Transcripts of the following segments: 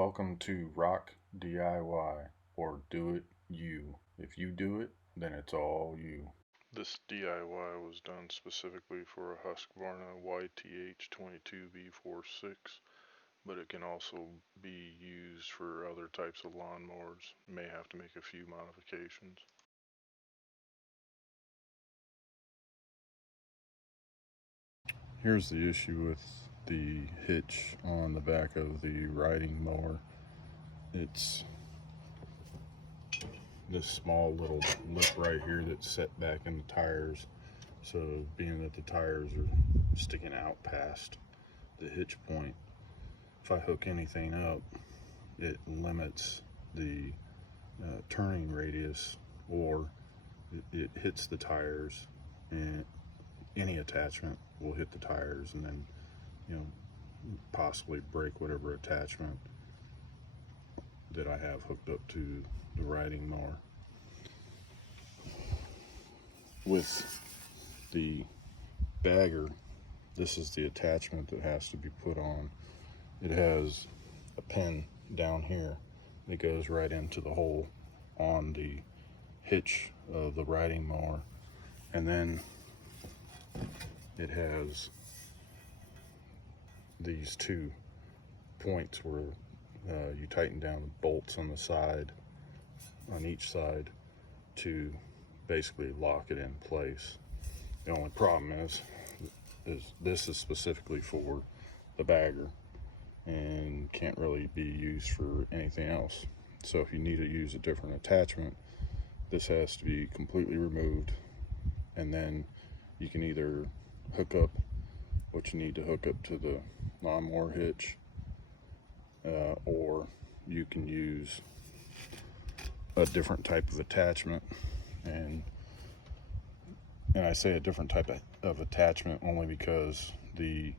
Welcome to Rock DIY, or Do It You. If you do it, then it's all you. This DIY was done specifically for a Husqvarna YTH 22V46, but it can also be used for other types of lawnmowers. May have to make a few modifications. Here's the issue with the hitch on the back of the riding mower. It's this small little lip right here that's set back in the tires. So being that the tires are sticking out past the hitch point, if I hook anything up, it limits the turning radius, or it hits the tires, and any attachment will hit the tires and then possibly break whatever attachment that I have hooked up to the riding mower. With the bagger, this is the attachment that has to be put on. It has a pin down here that goes right into the hole on the hitch of the riding mower, and then it has these two points where you tighten down the bolts on the side, on each side, to basically lock it in place. The only problem is this is specifically for the bagger and can't really be used for anything else. So if you need to use a different attachment, this has to be completely removed, and then you can either hook up what you need to hook up to the lawnmower hitch, or you can use a different type of attachment. And I say a different type of attachment only because the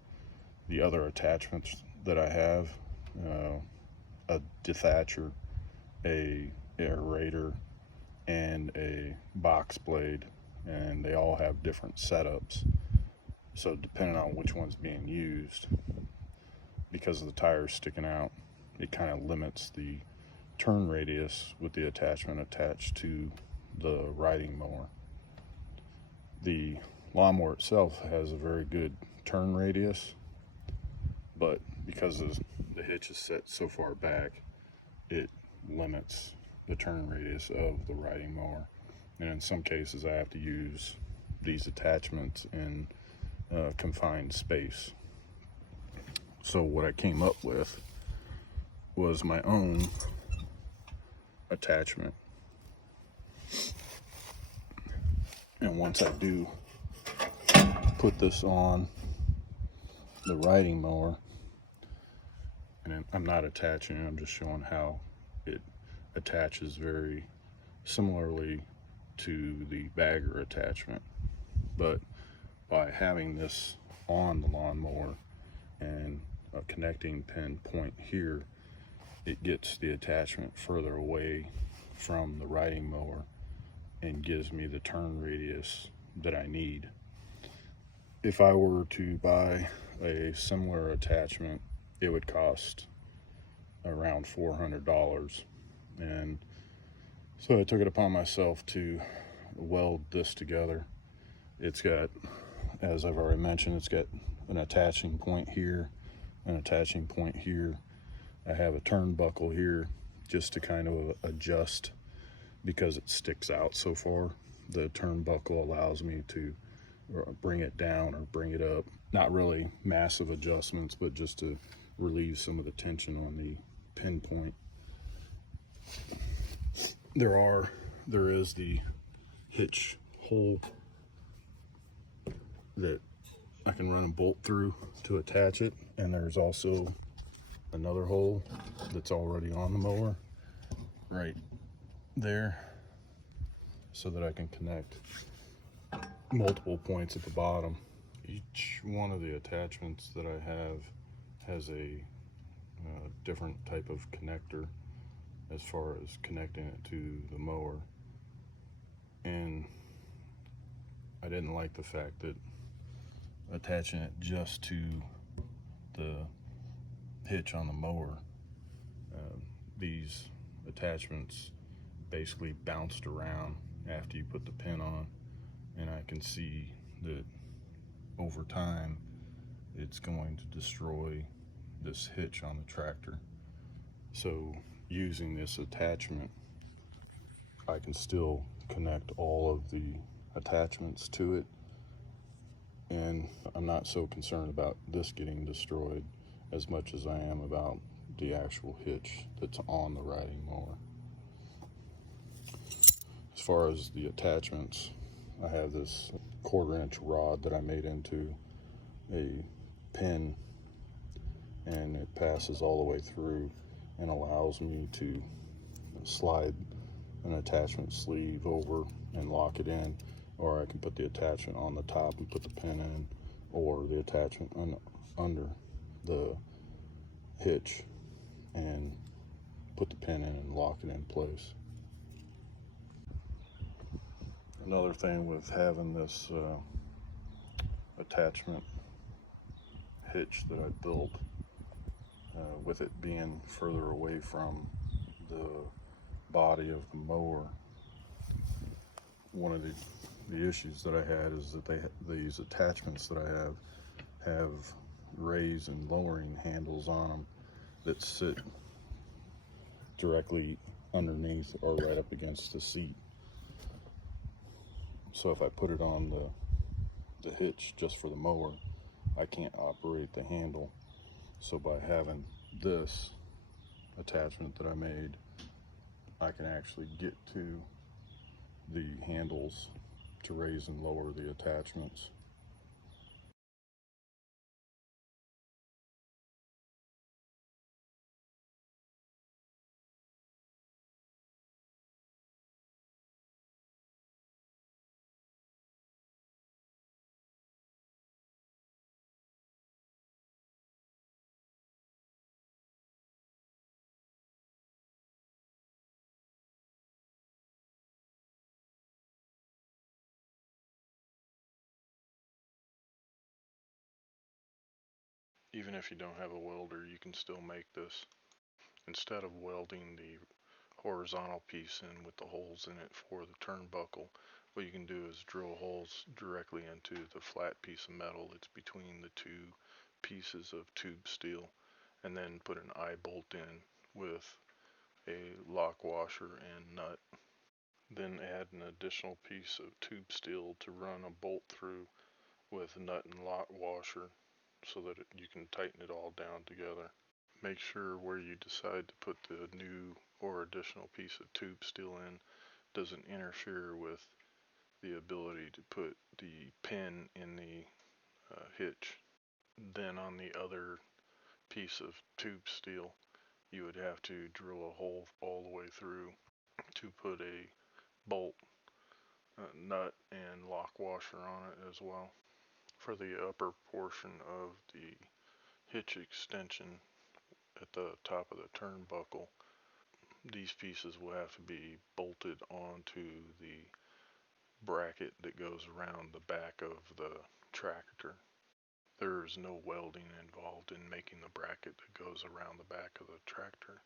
other attachments that I have, a Dethatcher, a Aerator, and a box blade, and they all have different setups. So depending on which one's being used, because of the tires sticking out, it kind of limits the turn radius with the attachment attached to the riding mower. The lawnmower itself has a very good turn radius, but because the hitch is set so far back, it limits the turn radius of the riding mower. And in some cases I have to use these attachments in confined space. So what I came up with was my own attachment. And once I do put this on the riding mower, and I'm not attaching it, I'm just showing how it attaches very similarly to the bagger attachment. But by having this on the lawnmower and a connecting pin point here, it gets the attachment further away from the riding mower and gives me the turn radius that I need. If I were to buy a similar attachment, it would cost around $400. And so I took it upon myself to weld this together. It's got, as I've already mentioned, it's got an attaching point here, an attaching point here. I have a turnbuckle here just to kind of adjust because it sticks out so far. The turnbuckle allows me to bring it down or bring it up. Not really massive adjustments, but just to relieve some of the tension on the pinpoint. There is the hitch hole that I can run a bolt through to attach it, and there's also another hole that's already on the mower right there, so that I can connect multiple points at the bottom. Each one of the attachments that I have has a different type of connector as far as connecting it to the mower, and I didn't like the fact that attaching it just to the hitch on the mower these attachments basically bounced around after you put the pin on, and I can see that over time it's going to destroy this hitch on the tractor. So using this attachment, I can still connect all of the attachments to it, and I'm not so concerned about this getting destroyed as much as I am about the actual hitch that's on the riding mower. As far as the attachments, I have this 1/4-inch rod that I made into a pin, and it passes all the way through and allows me to slide an attachment sleeve over and lock it in, or I can put the attachment on the top and put the pin in, or the attachment under the hitch and put the pin in and lock it in place. Another thing with having this attachment hitch that I built, with it being further away from the body of the mower, one of the issues that I had is that these attachments that I have raise and lowering handles on them that sit directly underneath or right up against the seat. So if I put it on the hitch just for the mower, I can't operate the handle. So by having this attachment that I made, I can actually get to the handles to raise and lower the attachments. Even if you don't have a welder, you can still make this. Instead of welding the horizontal piece in with the holes in it for the turnbuckle, what you can do is drill holes directly into the flat piece of metal that's between the two pieces of tube steel, and then put an eye bolt in with a lock washer and nut. Then add an additional piece of tube steel to run a bolt through with nut and lock washer so that you can tighten it all down together. Make sure where you decide to put the new or additional piece of tube steel in doesn't interfere with the ability to put the pin in the hitch. Then on the other piece of tube steel, you would have to drill a hole all the way through to put a bolt, nut, and lock washer on it as well. For the upper portion of the hitch extension at the top of the turnbuckle, these pieces will have to be bolted onto the bracket that goes around the back of the tractor. There is no welding involved in making the bracket that goes around the back of the tractor.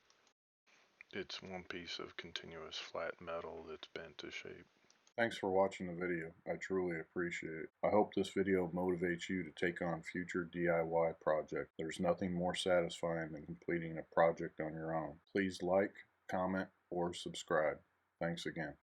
It's one piece of continuous flat metal that's bent to shape. Thanks for watching the video. I truly appreciate it. I hope this video motivates you to take on future DIY projects. There's nothing more satisfying than completing a project on your own. Please like, comment, or subscribe. Thanks again.